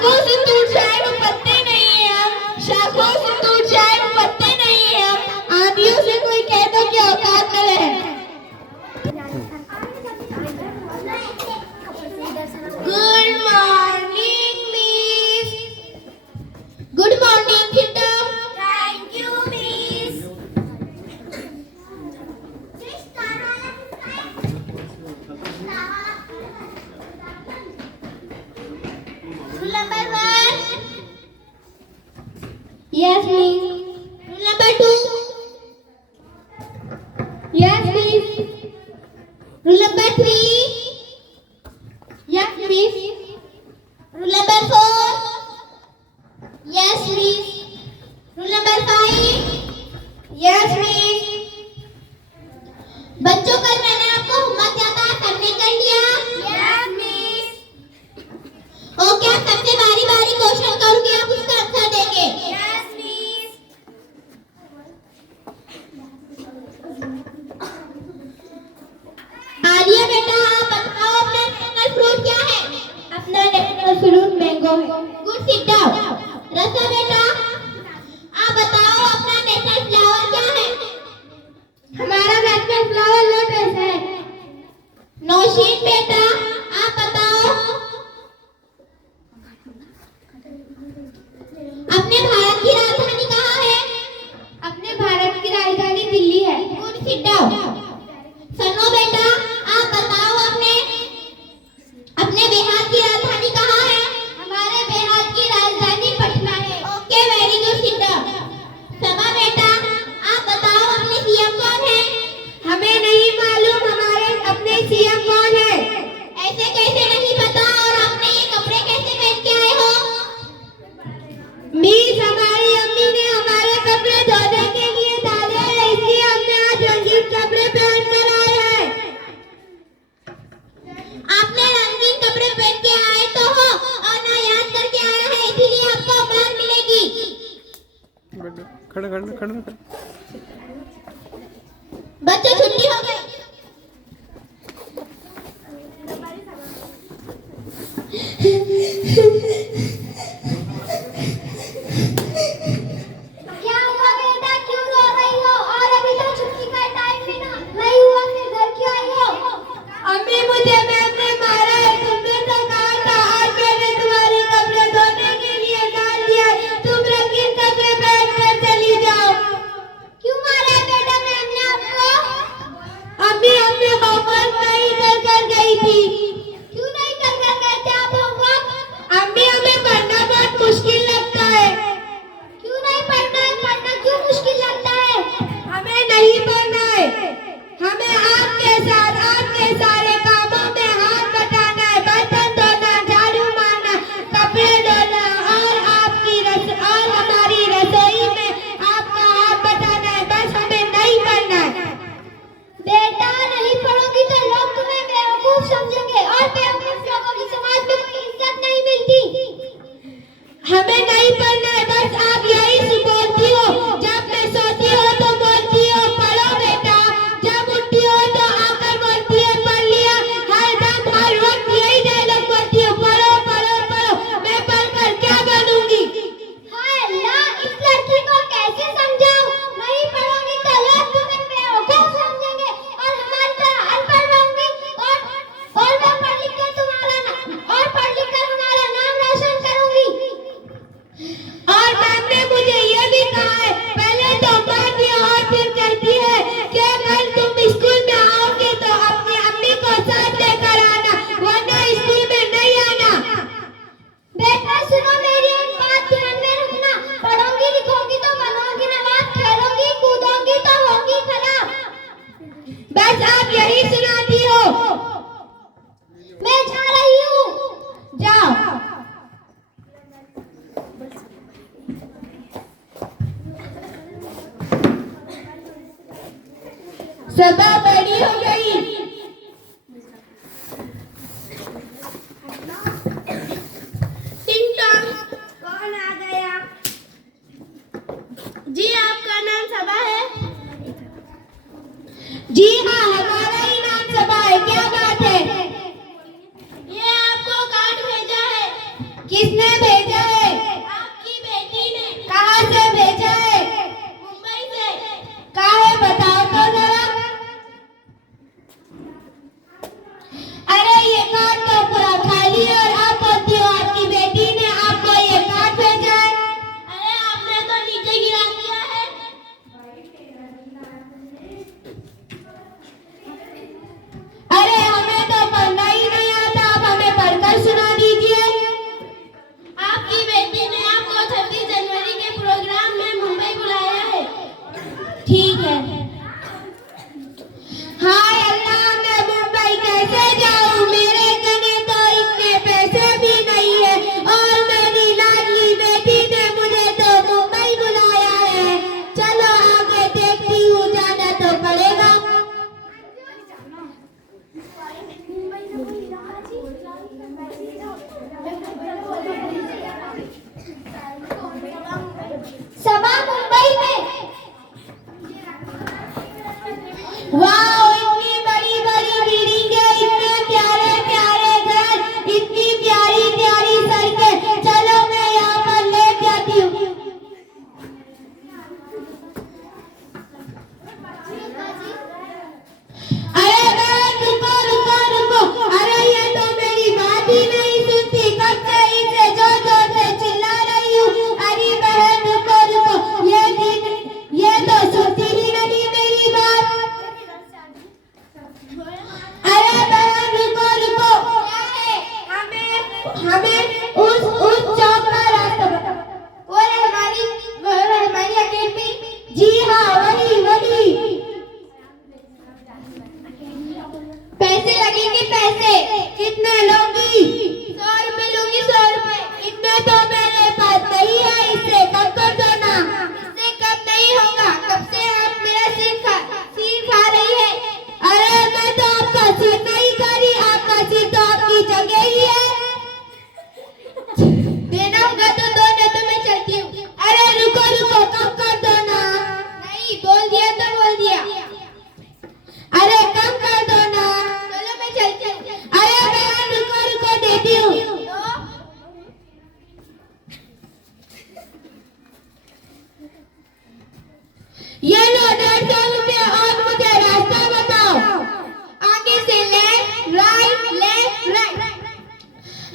शाखों से टूट जाए वो पत्ते नहीं है हम, शाखों से टूट जाए वो पत्ते नहीं है हम, आंधियों से कोई कह दो कि औकात में रहे। Good morning miss. Good morning Kittu. Thank you miss. Rule number 1. Yes, miss. Rule number 2. Yes, miss. Rule number 3. Yes, miss. Rule number 4. Yes, miss. Rule number 5. Yes, miss. बच्चों, कल मैंने आपको होमवर्क दिया था, करने कर लिया? Yes, miss. ओके, आप सबसे बारी बारी क्वेश्चन करूंगी, आप उसका आंसर देंगे? Yes, miss. आलिया बेटा, आप बताओ अपना नेशनल फ्रूट क्या है? अपना नेशनल फ्रूट मैंगो है। Good, sit down. रसा बेटा, आप बताओ अपना नेशनल फ्लावर क्या है? हमारा नेशनल फ्लावर लोटस है। नौशीन बेटा, आप बताओ अपने भारत की राजधानी कहाँ है? अपने भारत की राजधानी दिल्ली है। Good, sit down. सनो बेटा, आप बताओ अपने बिहार की राजधानी कहाँ है? हमारे बिहार की राजधानी पटना है। Okay, very good, sit down. Saba बेटा, आप बताओ अपने सीएम कौन है? हमें नहीं मालूम हमारे अपने सीएम कौन है। ऐसे कैसे नहीं पता, और आपने ये कपड़े कैसे पहन के आए हो? मिस, हमारी अम्मी ने हमारे कपड़े धोने के लिए डाले हैं, इसलिए हमने आज रंगीन कपड़े पहन कर आए हैं। आपने रंगीन कपड़े पहन के आए तो हो और ना याद करके आया है, इसीलिए आपको मार मिलेगी। खड़ा खड़ा खड़ा। बच्चों, छुट्टी हो गई। क्या हुआ बेटा, क्यों रो रही हो? और अभी तो छुट्टी का टाइम भी नहीं हुआ, फिर घर क्यों आई हो? अम्मी, मुझे मैम ने मारा है, तुमने तो कहा था, आज मैंने तुम्हारे कपड़े धोने के लिए डाल दिया, तुम रंगीन कपड़े पहन कर चली जाओ। क्यों मारा है बेटा मैम ने आपको? अम्मी, हमने होमवर्क नहीं कर गई थी। क्यों नहीं कर गए थे आप होमवर्क? अम्मी, हमें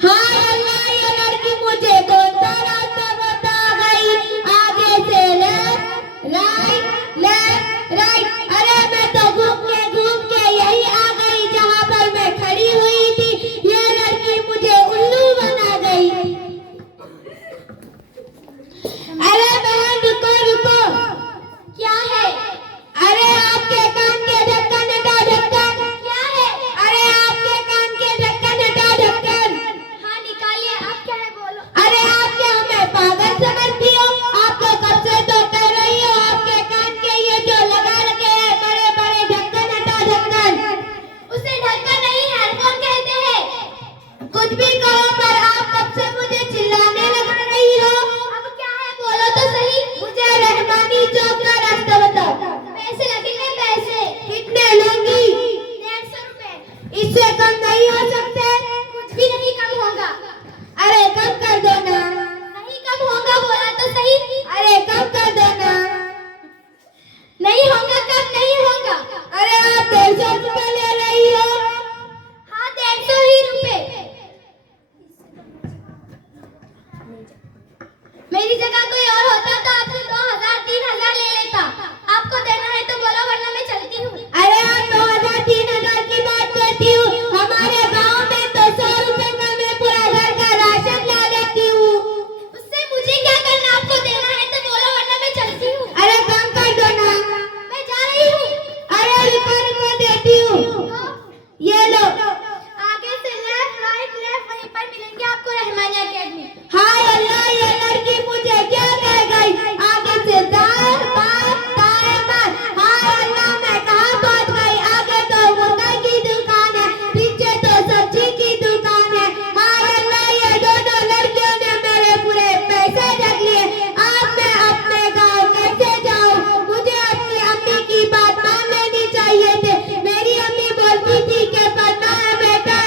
हाय अल्लाह, ये लड़की मुझे कौन सा रास्ता बता गई। आगे से लेफ्ट राइट। अरे मैं तो घूम के यही आ गई जहाँ पर मैं खड़ी हुई थी। ये लड़की मुझे उल्लू बना गई। अरे बहन रुको। क्या है? अरे आपके कान के ढक्कन हटा ढक्कन। क्या है? अरे आपके कान के ढक्कन हटा ढक्कन। हाँ निकालिए, आप क्या है बोलो। अरे आप क्या हमें पागल समझती हो? आपको कब से तो कह रही हो आपके कान के ये जो लगा रखे हैं बड़े बड़े ढक्कन हटा ढक्कन। उसे ढक्कन नहीं हेडफोन कहते हैं। कुछ भी कहो पर आप कब से मुझे चिल्लाने लग रही हो। अब क्या है बोलो तो सही। मुझे रहमानी चौक का रास्ता बताओ। पैसे लगेंगे पैसे। कितने लोगी? 150 रुपए। इससे कम नहीं हो सकते? कुछ भी नहीं कम होगा। अरे कम कर दो ना। नहीं कम होगा बोला तो सही। अरे कम कर दो ना। नहीं होगा, कम नहीं होगा। अरे आप 150 रुपए ले रही हो। हाँ 150 ही रुपए। मेरी जगह कोई और होता तो आपसे 2000 3000 ले लेता। आपको देना है तो बोलो वरना मैं चलती हूँ। अरे आप 2000 3000 की बात करती हूँ। हमारे गांव में तो 100 रुपए का मैं पूरा घर का राशन ला लेती हूँ। उससे मुझे क्या करना? आपको देना है तो बोलो वरना मैं चलती हूँ। अरे कम कर दो ना। मैं जा रही हूँ। अरे रुको देती हूँ। ये लो। आगे से लेफ्ट वहीं पर मिलेंगे आपको रहमानिया अकेडमी। हाय अल्लाह, ये लड़की मुझे क्या कह गई। आगे से दाएं बाएं। हाय अल्लाह, मैं कहाँ पहुँच गई। आगे तो मुर्गा की दुकान है, पीछे तो सब्जी की दुकान है। हाय अल्लाह, ये दोनों लड़कियों ने मेरे पूरे पैसे रख लिए। अब मैं अपने गाँव कैसे जाऊँ? मुझे अपनी अम्मी की बात मान लेनी चाहिए थी। मेरी अम्मी बोलती थी कि पढ़ना है बेटा,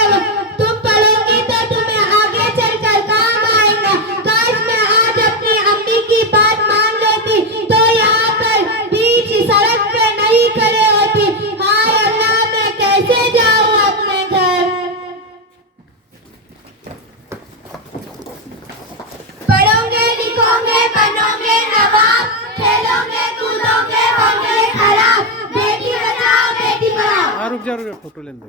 तुम पढ़ोगी तो तुम्हें आगे चलकर काम आएगा। काश मैं आज अपनी अम्मी की बात मान लेती तो यहाँ पर बीच सड़क पे नहीं खड़े होती। हाय अल्लाह, मैं कैसे जाऊँ अपने घर। पढ़ोगे लिखोगे बनोगे नवाब, खेलोगे कूदोगे होगे खराब। बेटी बचाओ बेटी पढ़ाओ। रुक जा फोटो लेने दो।